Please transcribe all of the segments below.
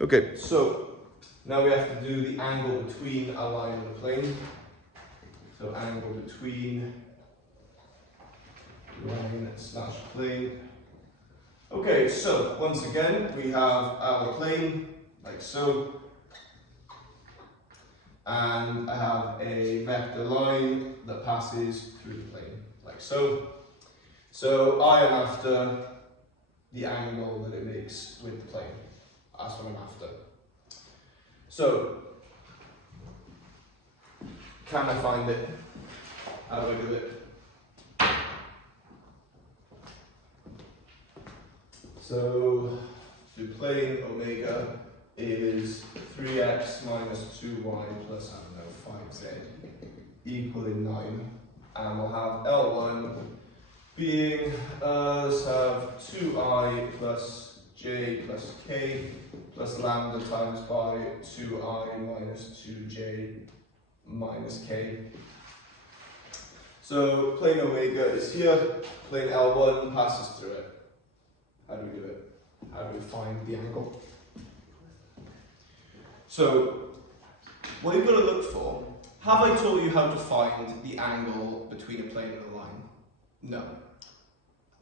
Okay, so now we have to do the angle between a line and a plane. So angle between line slash plane. Okay, so once again we have our plane like so, and I have a vector line that passes through the plane like so. So I am after the angle that it makes with the plane. That's what I'm after. So, can I find it? How do I do it? So, to plane omega is 3x minus 2y plus, I don't know, 5z equaling 9. And we'll have L1 being, let's have 2I plus j plus k plus lambda times by 2I minus 2j minus k. So plane omega is here, plane L1 passes through it. How do we do it? How do we find the angle? So what you've got to look for, have I taught you how to find the angle between a plane and a line? No.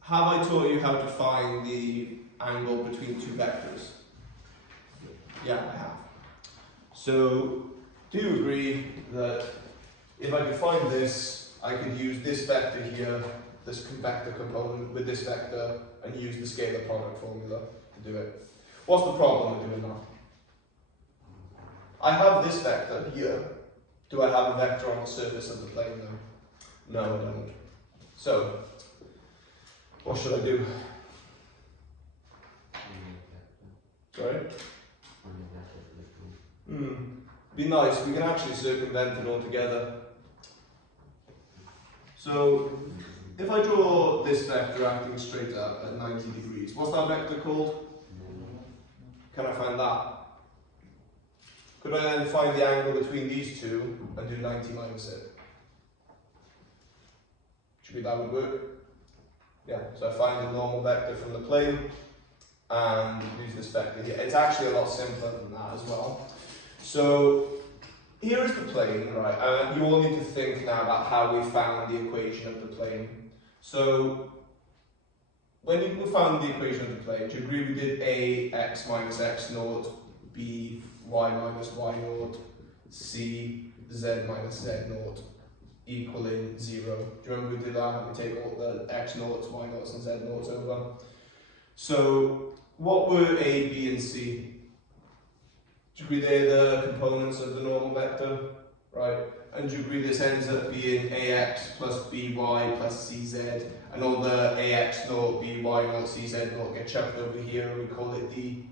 Have I taught you how to find the angle between two vectors? Yeah, I have. So, do you agree that if I could find this, I could use this vector here, this vector component with this vector, and use the scalar product formula to do it? What's the problem with doing that? I have this vector here. Do I have a vector on the surface of the plane now? No, I don't. So, what should I do? Sorry? Be nice, we can actually circumvent it altogether. So, if I draw this vector acting straight up at 90 degrees, what's that vector called? Can I find that? Could I then find the angle between these two and do 90 minus it? Should be that would work? Yeah, so I find the normal vector from the plane and use this vector here. It's actually a lot simpler than that as well. So here is the plane, right? And you all need to think now about how we found the equation of the plane. So when we found the equation of the plane, do you agree we did a x minus x naught, b y minus y naught, c z minus z naught equaling 0. Do you remember we did that? We take all the x naughts, y naughts and z naughts over. So what were a, b and c? Do you agree they're the components of the normal vector? Right? And do you agree this ends up being ax plus by plus cz, and all the ax naught, by naught, cz naught get chucked over here and we call it d?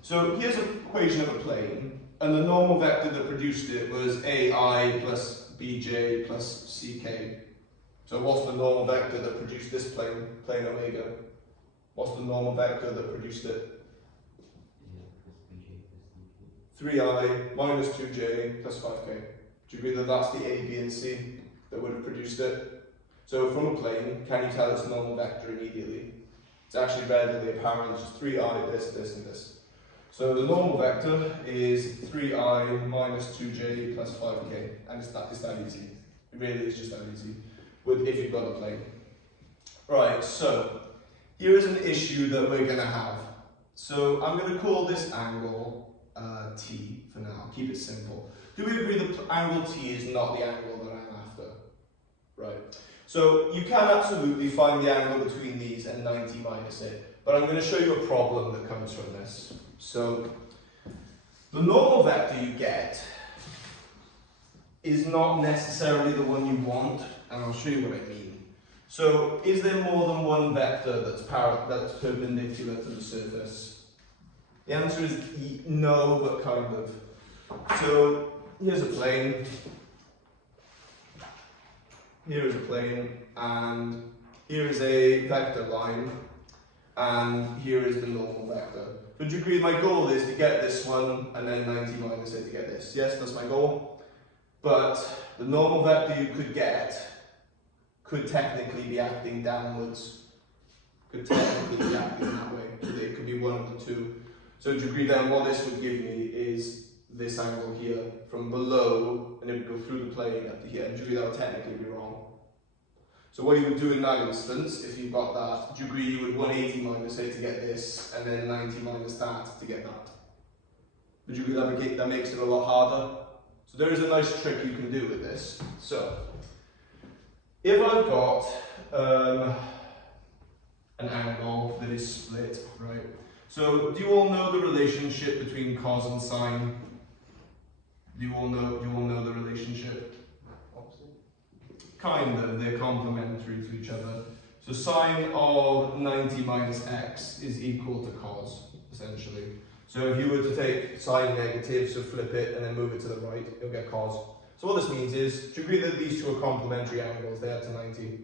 So here's an equation of a plane, and the normal vector that produced it was ai plus bj plus ck. So what's the normal vector that produced this plane omega? What's the normal vector that produced it? 3i minus 2j plus 5k. Do you agree that that's the a, b and c that would have produced it? So from a plane, can you tell its normal vector immediately? It's actually readily apparent, it's just 3i, this, this and this. So the normal vector is 3i minus 2j plus 5k, and it's that easy. It really is just that easy, if you've got a plane. Right, so here is an issue that we're going to have. So I'm going to call this angle t for now, keep it simple. Do we agree that angle t is not the angle that I'm after? Right. So you can absolutely find the angle between these and 90 minus it, but I'm going to show you a problem that comes from this. So the normal vector you get is not necessarily the one you want, and I'll show you what I mean. So is there more than one vector that's perpendicular to the surface? The answer is no, but kind of. So here's a plane. Here is a plane, and here is a vector line, and here is the normal vector. Would you agree my goal is to get this one and then 90 minus it to get this? Yes, that's my goal. But the normal vector you could get could technically be acting downwards. Could technically be acting that way. So it could be one of the two. So do you agree then what this would give me is this angle here from below, and it would go through the plane up to here. And do you agree that would technically be wrong? So what you would do in that instance, if you've got that, do you agree you would 180 minus it to get this, and then 90 minus that to get that? Would you agree that makes it a lot harder? So there is a nice trick you can do with this. So, if I've got an angle that is split, right? So do you all know the relationship between cos and sine? Do you all know the relationship? Kind of, they're complementary to each other. So sine of 90 minus x is equal to cos, essentially. So if you were to take sine negative, so flip it and then move it to the right, you'll get cos. So what this means is, do you agree that these two are complementary angles, they are to 90?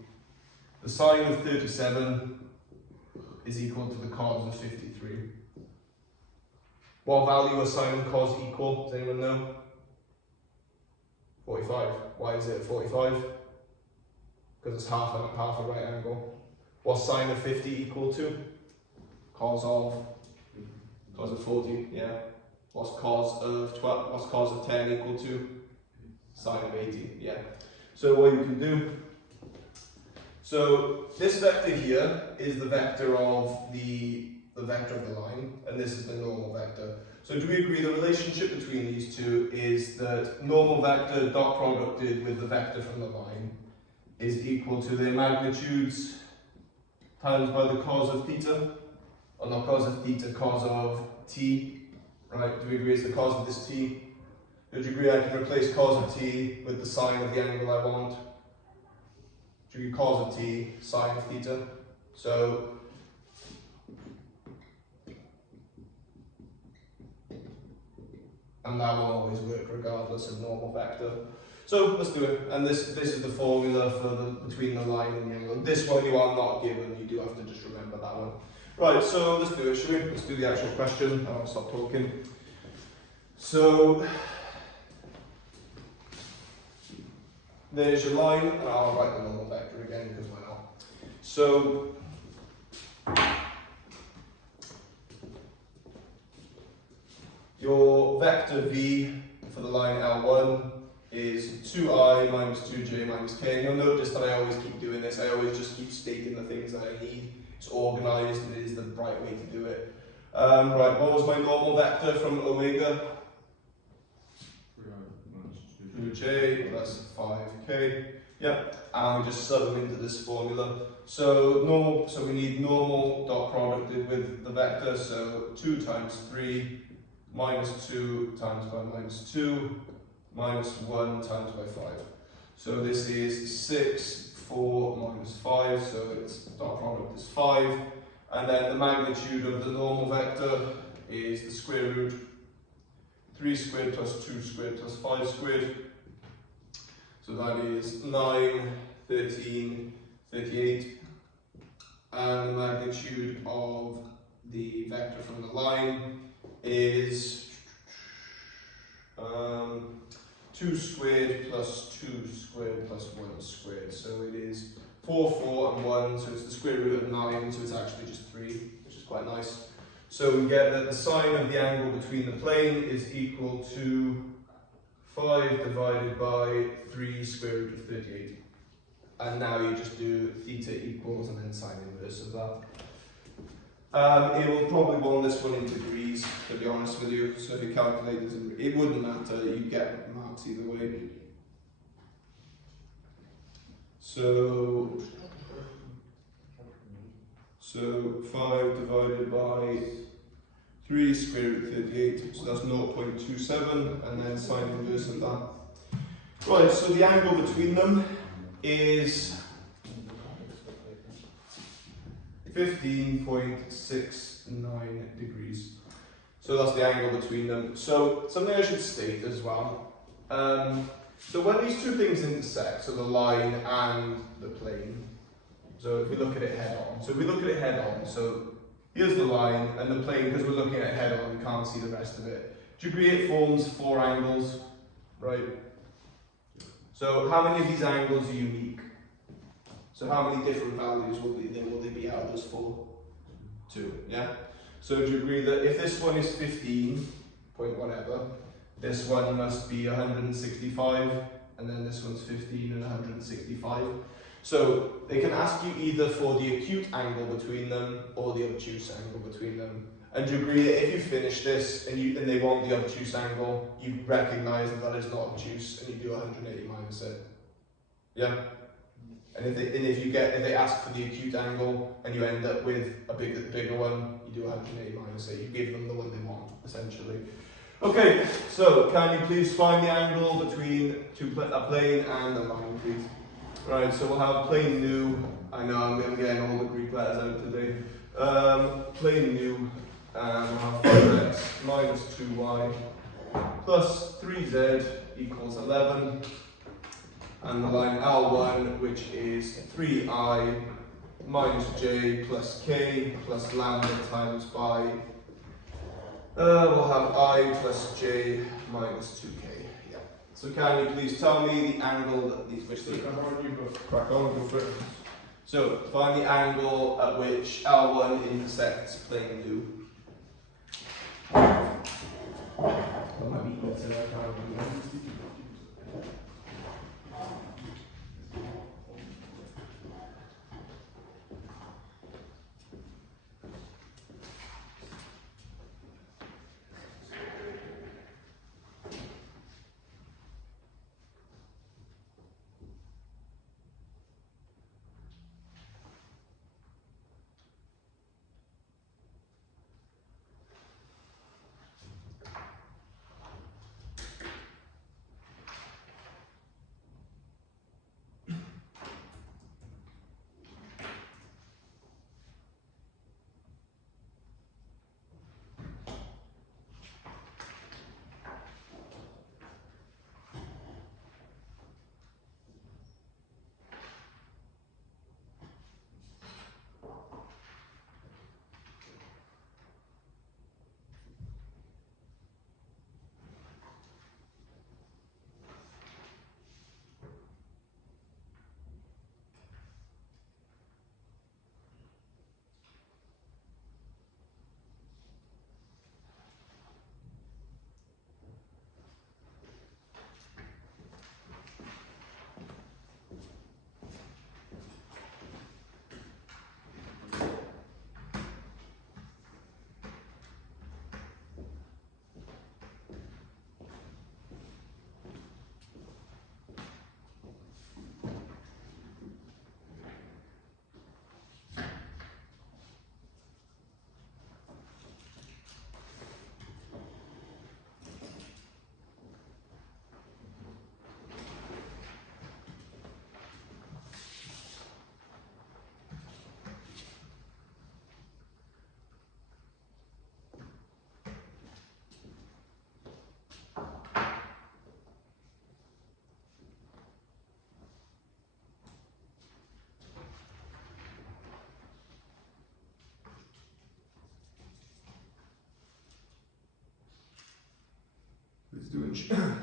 The sine of 37 is equal to the cos of 53. What value are sine and cos equal? Does anyone know? 45. Why is it 45? Because it's half a right angle. What's sine of 50 equal to? Cos of 40, yeah. What's cos of 12? What's cos of 10 equal to? Sine of 80, yeah. So what you can do, so this vector here is the vector of the line, and this is the normal vector. So do we agree the relationship between these two is that normal vector dot producted with the vector from the line is equal to their magnitudes times by the cos of theta, or not cos of theta, cos of t, right? Do we agree it's the cos of this t? Do you agree I can replace cos of t with the sine of the angle I want? Do you agree cos of t, sine of theta? So, and that will always work regardless of normal vector. So let's do it. And this is the formula for between the line and the angle. This one you are not given, you do have to just remember that one. Right, so let's do it, shall we? Let's do the actual question. I'll stop talking. So there's your line, and I'll write the normal vector again because why not? So your vector v for the line L1 is 2i minus 2j minus k. And you'll notice that I always keep doing this. I always just keep stating the things that I need. It's organised and it is the right way to do it. Right, what was my normal vector from omega? 2j, well, that's 5k. Yep, and we just sub them into this formula. So we need normal dot producted with the vector. So 2 times 3 minus 2 times by minus 2 minus 1 times by 5. So this is 6, 4 minus 5, so its dot product is 5. And then the magnitude of the normal vector is the square root 3 squared plus 2 squared plus 5 squared. So that is 9, 13, 38. And the magnitude of the vector from the line is 2 squared plus 2 squared plus 1 squared. So it is 4, 4 and 1, so it's the square root of 9, so it's actually just 3, which is quite nice. So we get that the sine of the angle between the plane is equal to 5 divided by 3 square root of 38. And now you just do theta equals and then sine inverse of that. It will probably want this one in degrees, to be honest with you. So if you calculate this, it wouldn't matter, you get marks either way. So 5 divided by 3 square root 38, so that's 0.27, and then sine inverse of that. Right, so the angle between them is 15.69 degrees. So that's the angle between them. So something I should state as well. So when these two things intersect, so the line and the plane, so if we look at it head on, so here's the line and the plane, because we're looking at it head on, we can't see the rest of it. Do you agree it forms 4 angles, right? So how many of these angles are unique? So how many different values will they be out of those 4? 2, yeah? So do you agree that if this one is 15 point whatever, this one must be 165, and then this one's 15 and 165. So they can ask you either for the acute angle between them or the obtuse angle between them. And do you agree that if you finish this and they want the obtuse angle, you recognise that it's not obtuse and you do 180 minus it? Yeah? And if they ask for the acute angle and you end up with a bigger one, you do 180 minus it. You give them the one they want, essentially. Okay, so can you please find the angle between a plane and a line, please? Right, so we'll have plane nu. I know I'm getting all the Greek letters out today. Plane nu, and we'll have 5x minus 2y plus 3z equals 11. And the line L1, which is 3I minus j plus k plus lambda times by, we'll have I plus j minus 2k. Yeah. So can you please tell me the angle that these which the Crack on, go for it. So find the angle at which L1 intersects plane nu.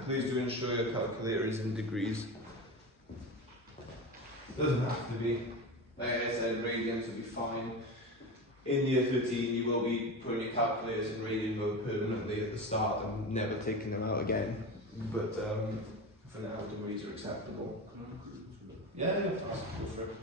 Please do ensure your calculator is in degrees. Doesn't have to be. Like I said, radians will be fine. In year 13, you will be putting your calculators in radian mode permanently at the start and never taking them out again. But for now, degrees are acceptable. Yeah, go for it.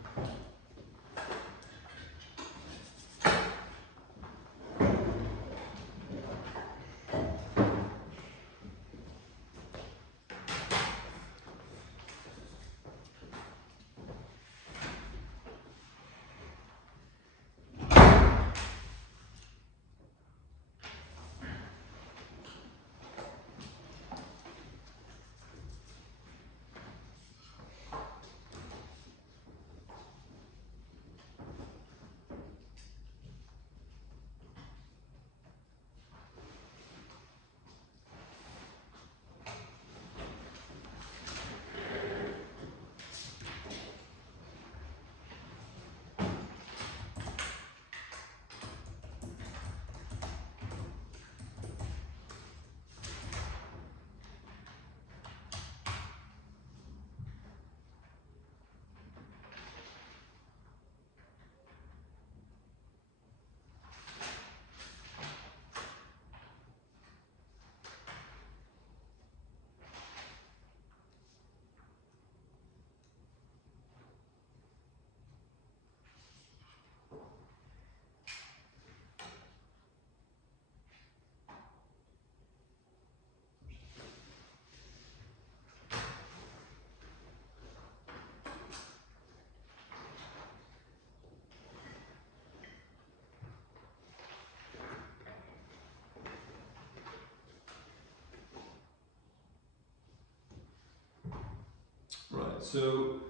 Right, so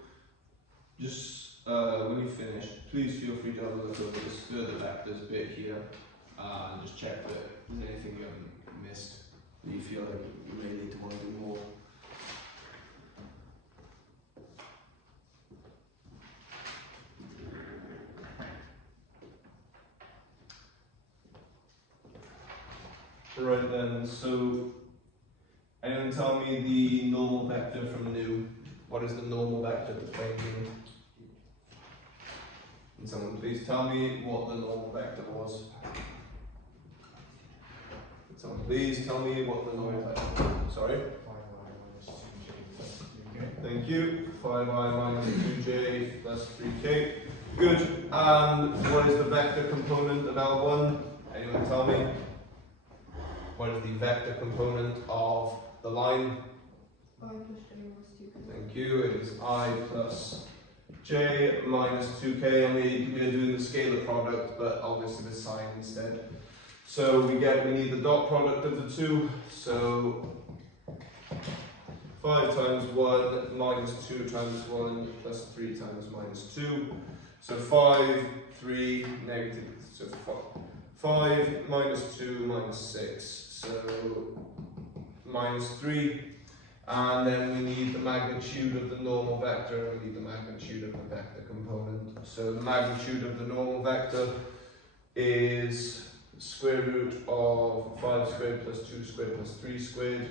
just when you finish, please feel free to have a look over this further vectors bit here and just check that there's anything you haven't missed that you feel like you may need to want to do more. Right then, so anyone tell me the normal vector from new? What is the normal vector for plane new? Can someone please tell me what the normal vector was? Can someone please tell me what the normal vector was? Sorry? 5i minus 2j plus 3k. Thank you. 5i minus 2j plus 3k. Good. And what is the vector component of L1? Anyone tell me? What is the vector component of the line? I plus j was 2k. Thank you. It is I plus j minus 2k, and we are doing the scalar product, but obviously with sign instead. So we need the dot product of the two. So 5 times 1 minus 2 times 1 plus 3 times minus 2. So 5, 3, negative. So 5 minus 2 minus 6. So minus 3. And then we need the magnitude of the normal vector, and we need the magnitude of the vector component. So the magnitude of the normal vector is square root of 5 squared plus 2 squared plus 3 squared. I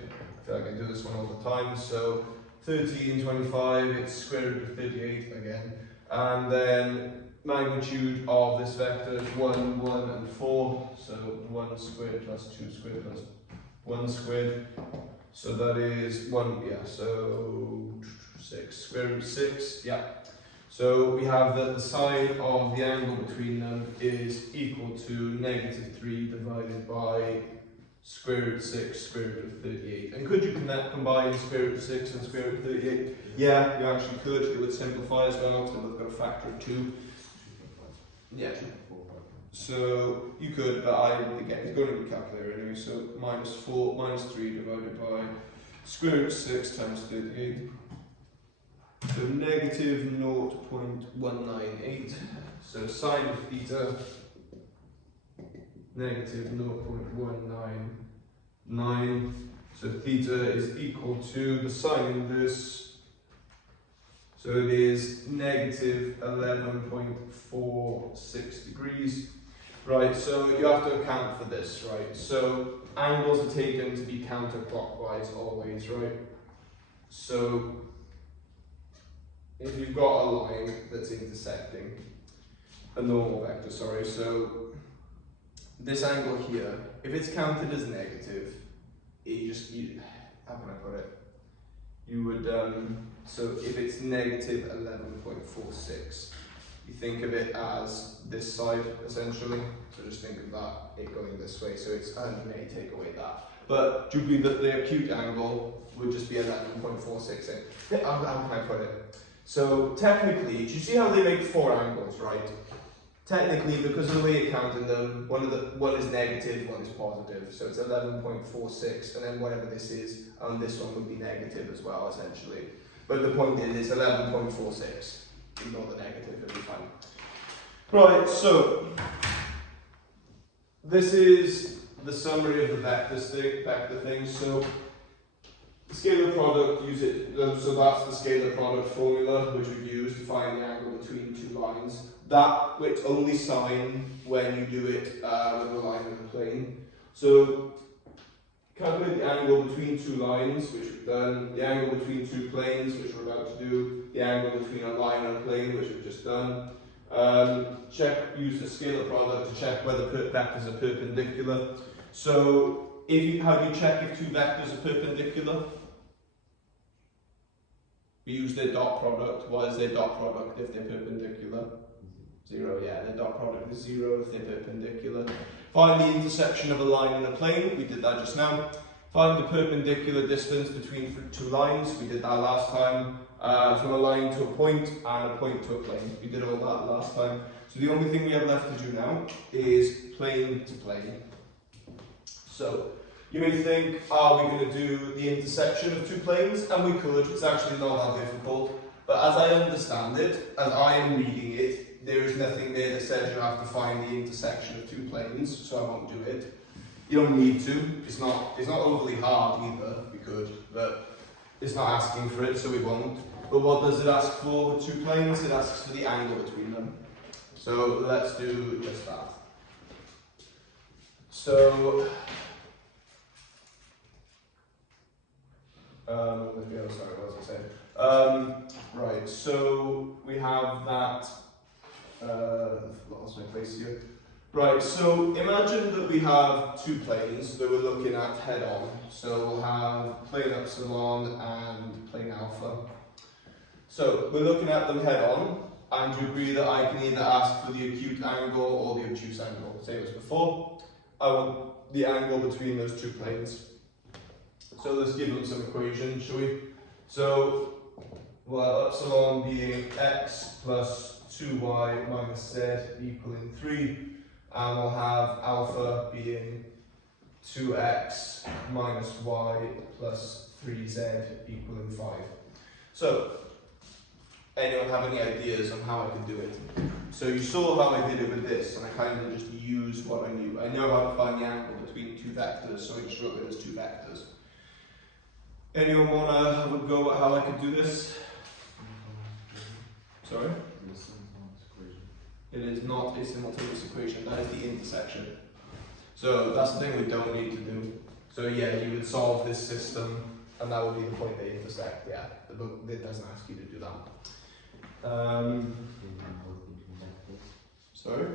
feel like I do this one all the time. So 13, 25, it's square root of 38 again. And then magnitude of this vector is 1, 1, and 4. So 1 squared plus 2 squared plus 1 squared. So that is 1, yeah, so 6, square root 6, yeah. So we have that the sine of the angle between them is equal to negative 3 divided by square root 6, square root of 38. And could you combine square root 6 and square root 38? Yeah, you actually could. It would simplify as well, because they've got a factor of 2. Yeah. So you could, but again, it's going to be calculated anyway. So minus 4, minus 3 divided by square root 6 times 38. So negative 0.198. So sine of theta, negative 0.199. So theta is equal to the sine inverse. So it is negative 11.46 degrees. Right, so you have to account for this, right? So angles are taken to be counterclockwise always, right? So if you've got a line that's intersecting a normal vector, sorry, so this angle here, if it's counted as negative, how can I put it? You would, so if it's negative 11.46, you think of it as this side, essentially. So just think of that, it going this way. So it's, and you may take away that. But do you believe that the acute angle would just be 11.46? How can I put it? So technically, do you see how they make 4 angles, right? Technically, because of the way you're counting them, one is negative, one is positive. So it's 11.46, and then whatever this is, and this one would be negative as well, essentially. But the point is, it's 11.46. Ignore the negative, it'll be fine. Right, so this is the summary of the vector thing. So the scalar product, so that's the scalar product formula which we've used to find the angle between 2 lines. That which only sign when you do it with a line and a plane. So calculate the angle between 2 lines, which we've done, the angle between 2 planes, which we're about to do, the angle between a line and a plane, which we've just done. Use the scalar product to check whether vectors are perpendicular. So how do you check if 2 vectors are perpendicular? We use their dot product. What is their dot product if they're perpendicular? 0, yeah, their dot product is 0 if they're perpendicular. Find the intersection of a line and a plane, we did that just now. Find the perpendicular distance between 2 lines, we did that last time. From a line to a point and a point to a plane, we did all that last time. So the only thing we have left to do now is plane to plane. So you may think, are we going to do the intersection of 2 planes? And we could, it's actually not that difficult. But as I understand it, as I am reading it, there is nothing there that says you have to find the intersection of two planes, so I won't do it. You don't need to. It's not overly hard either. We could, but it's not asking for it, so we won't. But what does it ask for with two planes? It asks for the angle between them. So let's do just that. So, sorry, what was I saying? Right, so we have that, lost my place here. Right, so imagine that we have two planes that we're looking at head on. So we'll have plane epsilon and plane alpha. So we're looking at them head on, and you agree that I can either ask for the acute angle or the obtuse angle. Same as before, I want the angle between those two planes. So let's give them some equations, shall we? So we'll have epsilon being x plus 2y minus z equaling 3. And we'll have alpha being 2x minus y plus 3z equaling 5. So, anyone have any ideas on how I could do it? So you saw how I did it with this, and I kind of just used what I knew. I know how to find the angle between two vectors, so I just wrote it as two vectors. Anyone want to have a go at how I could do this? Sorry? It is not a simultaneous equation, that is the intersection. So that's the thing we don't need to do. So yeah, you would solve this system, and that would be the point they intersect. Yeah, the book it doesn't ask you to do that. Sorry?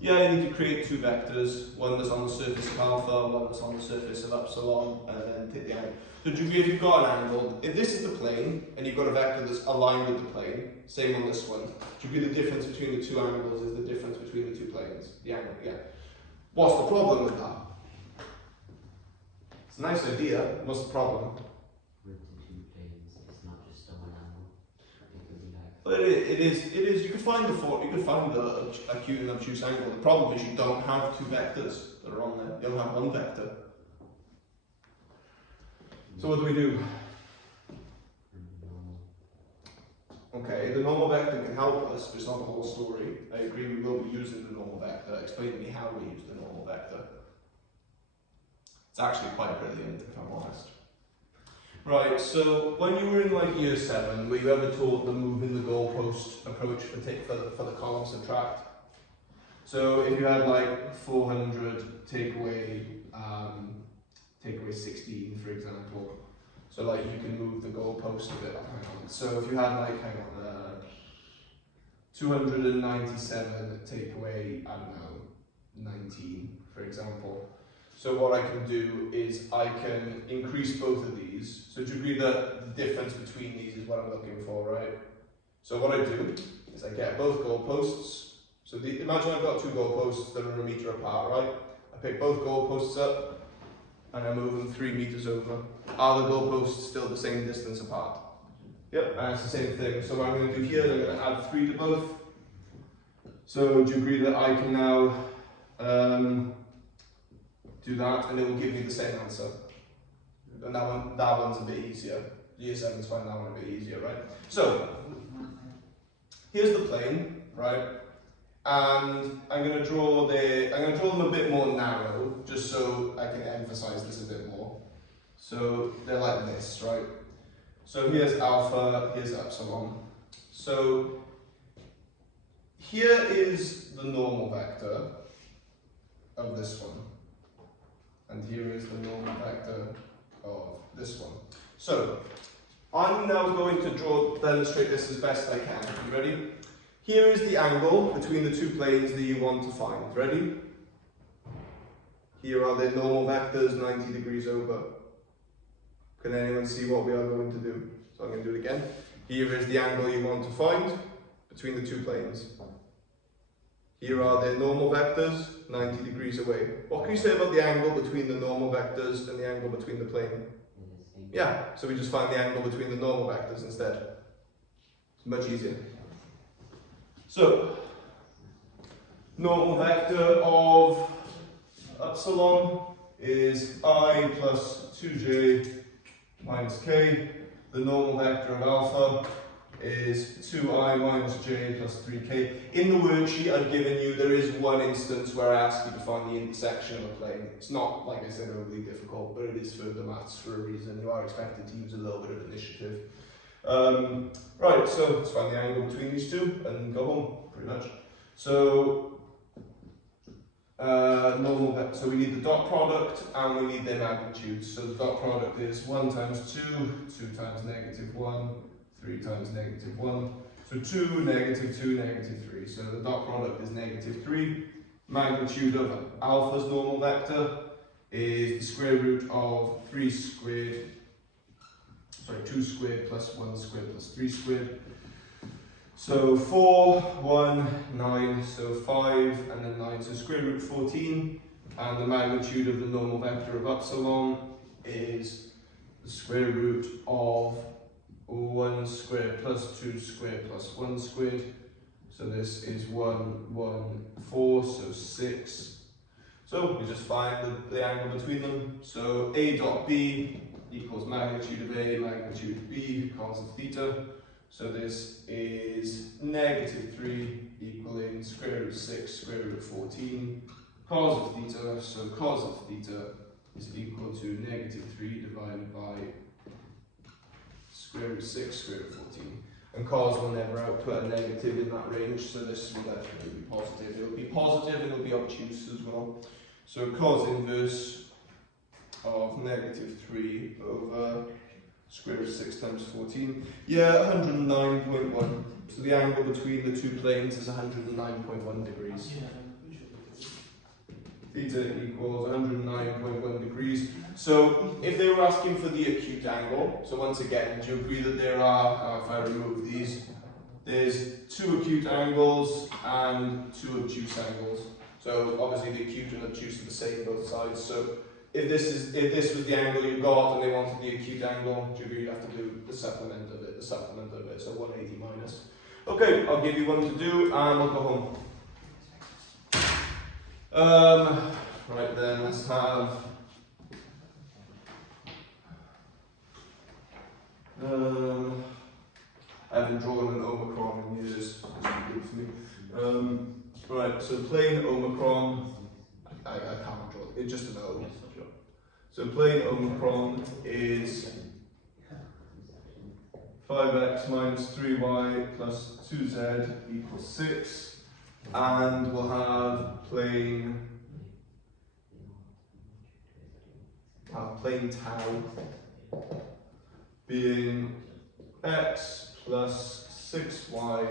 Yeah, you need to create two vectors, one that's on the surface of alpha, one that's on the surface of epsilon, and then take the angle. So do you agree if you've got an angle, if this is the plane, and you've got a vector that's aligned with the plane, same on this one, do you agree the difference between the two angles is the difference between the two planes? The angle, yeah. What's the problem with that? It's a nice idea, what's the problem? With the two planes, it's not just a one angle. It could be like. Well, it is. You could find the acute and obtuse angle. The problem is you don't have two vectors that are on there. You don't have one vector. So what do we do? Okay, the normal vector can help us, but it's not the whole story. I agree we will be using the normal vector. Explain to me how we use the normal vector. It's actually quite brilliant, if I'm honest. Right, so when you were in like year 7, were you ever taught the moving the goalpost approach for the column subtract? So if you had like 400, take away 16, for example. So like you can move the goalpost a bit. Hang on. So if you had like 297, take away, I don't know, 19, for example. So what I can do is I can increase both of these. So do you agree that the difference between these is what I'm looking for, right? So what I do is I get both goalposts. So imagine I've got two goalposts that are a meter apart, right? I pick both goalposts up and I move them 3 meters over. Are the goalposts still the same distance apart? Yep, and it's the same thing. So what I'm going to do here is I'm going to add 3 to both. So do you agree that I can now do that, and it will give me the same answer? And that one's a bit easier. Year 7's find that one a bit easier, right? So here's the plane, right? And I'm going to draw them a bit more narrow, just so I can emphasize this a bit more. So they're like this, right? So here's alpha, here's epsilon. So here is the normal vector of this one. And here is the normal vector of this one. So I'm now going to demonstrate this as best I can. You ready? Here is the angle between the two planes that you want to find. Ready? Here are the normal vectors 90 degrees over. Can anyone see what we are going to do? So I'm going to do it again. Here is the angle you want to find between the two planes. Here are the normal vectors 90 degrees away. What can you say about the angle between the normal vectors and the angle between the plane? Yeah, so we just find the angle between the normal vectors instead. It's much easier. So, normal vector of epsilon is I plus 2j minus k the normal vector of alpha is 2I minus j plus 3k. In the worksheet I've given you, there is one instance where I ask you to find the intersection of a plane. It's not, like I said, overly difficult, but it is further maths for a reason. You are expected to use a little bit of initiative. Right, so let's find the angle between these two and go home, pretty much. So, so we need the dot product and we need their magnitudes. So the dot product is 1 times 2, 2 times negative 1, 3 times negative 1. So 2, negative 2, negative 3. So the dot product is negative 3. Magnitude of alpha's normal vector is the square root of 2 squared plus 1 squared plus 3 squared. So 4, 1, 9, so 5 and then 9, so square root 14. And the magnitude of the normal vector of epsilon is the square root of 1 squared plus 2 squared plus 1 squared. So this is 1, 1, 4, so 6. So we just find the angle between them. So A dot B equals magnitude of A, magnitude of B, cos of theta. So this is negative 3 equaling square root of 6, square root of 14, cos of theta. So cos of theta is equal to negative 3 divided by square root of 6, square root of 14. And cos will never output a negative in that range, so this will definitely be positive. It will be positive and it will be obtuse as well. So cos inverse of negative 3 over square root of 6 times 14. Yeah, 109.1. So the angle between the two planes is 109.1 degrees. Theta equals 109.1 degrees. So if they were asking for the acute angle, so once again, do you agree that there are, if I remove these, there's 2 acute angles and 2 obtuse angles. So obviously the acute and obtuse are the same both sides. So if this was the angle you got and they wanted the acute angle, do you agree you'd have to do the supplement of it, so 180 minus. Okay, I'll give you one to do and we'll go home. Right then, let's have I haven't drawn an omicron in years. This would be good for me. Right, so plane omicron. I can't draw it. It's just an O. So plane omicron is 5x minus 3y plus 2z equals 6, and we'll have plane tau being x plus 6y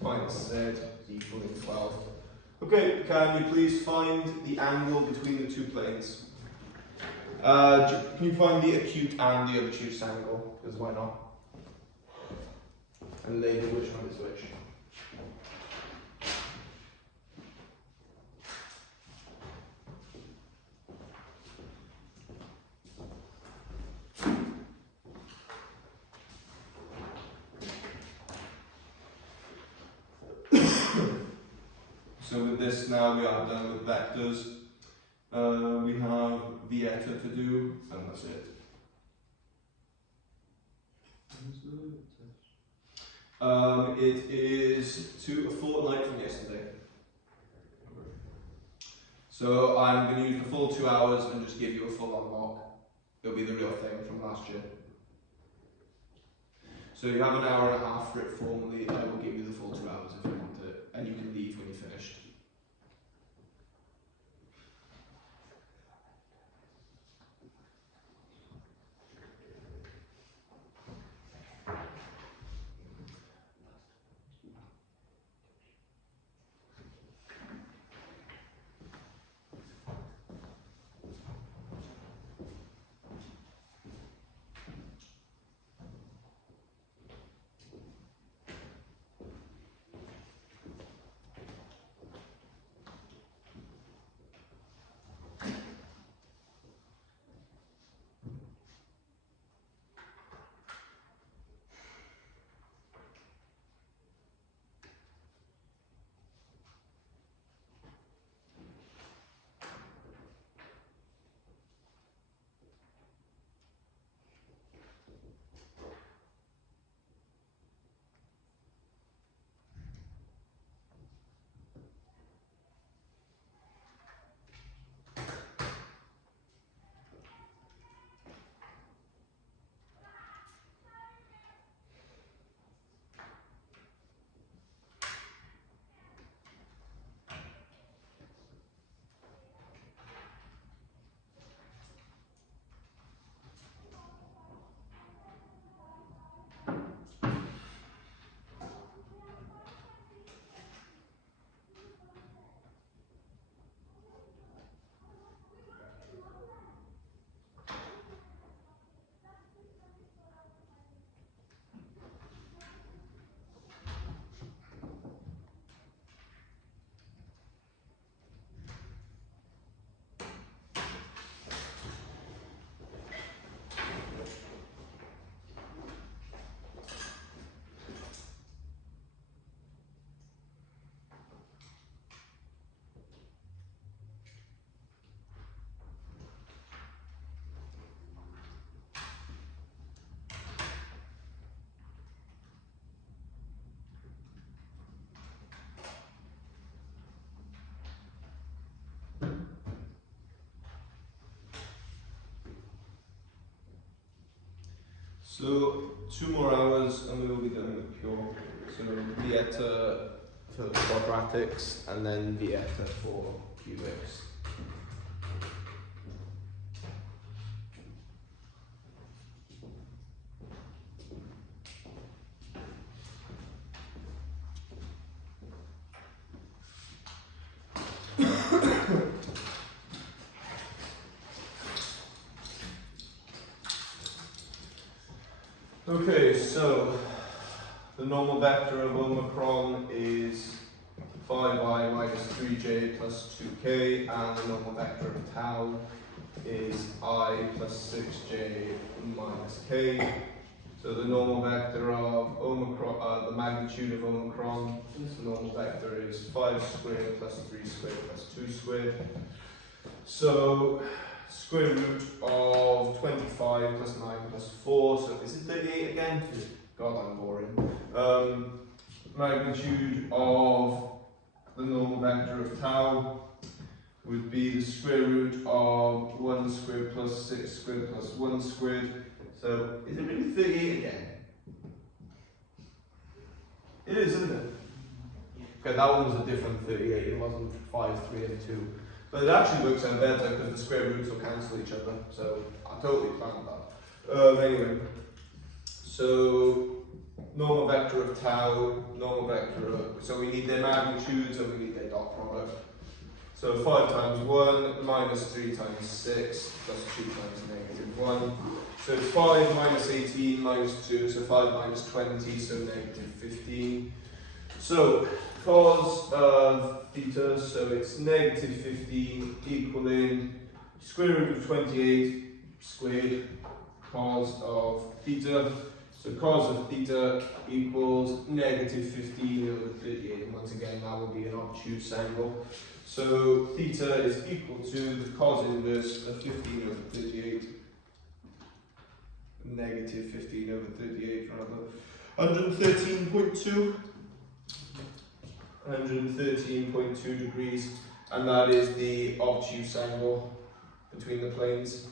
minus z equaling 12. Okay, can you please find the angle between the two planes? Can you find the acute and the obtuse angle? Because why not? And label which one is which. So with this now we are done with vectors. We have Vieta to do, and that's it. It is a fortnight from yesterday. So I'm going to use the full 2 hours and just give you a full unlock. It'll be the real thing from last year. So you have an hour and a half for it formally, and I will give you the full 2 hours if you want it, and you can leave when you're finished. So 2 more hours and we will be done with pure. So Vieta for quadratics and then Vieta for cubics. Okay, so the normal vector of omicron is 5I minus 3j plus 2k, and the normal vector of tau is I plus 6j minus k. So the normal vector of omicron, the magnitude of omicron, the normal vector is 5 squared plus 3 squared plus 2 squared. So square root of 25 plus 9 plus 4, so is it 38 again? God, I'm boring. Magnitude of the normal vector of tau would be the square root of 1 squared plus 6 squared plus 1 squared. So is it really 38 again? It is, isn't it? Okay, that one was a different 38, it wasn't 5, 3 and 2. But it actually works out better because the square roots will cancel each other, so I totally planned that. Anyway, so normal vector of tau, normal vector of, so we need their magnitudes and we need their dot product. So 5 times 1 minus 3 times 6 plus 2 times negative 1. So it's 5 minus 18 minus 2, so 5 minus 20, so negative 15. So cos of theta, so it's negative 15 equaling square root of 28 squared cos of theta. So cos of theta equals negative 15 over 38, and once again that will be an obtuse angle. So theta is equal to the cos inverse of 15 over 38, negative 15 over 38 rather, 113.2. 113.2 degrees, and that is the obtuse angle between the planes.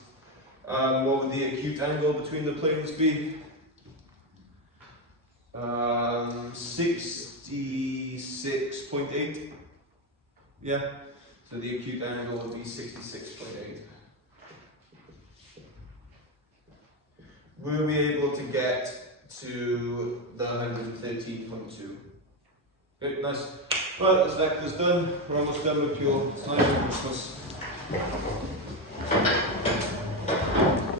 What would the acute angle between the planes be? 66.8. Yeah, so the acute angle would be 66.8. Were we able to get to the 113.2? Good, nice. Right, that's vectors done. We're almost done with pure. It's 9 Christmas.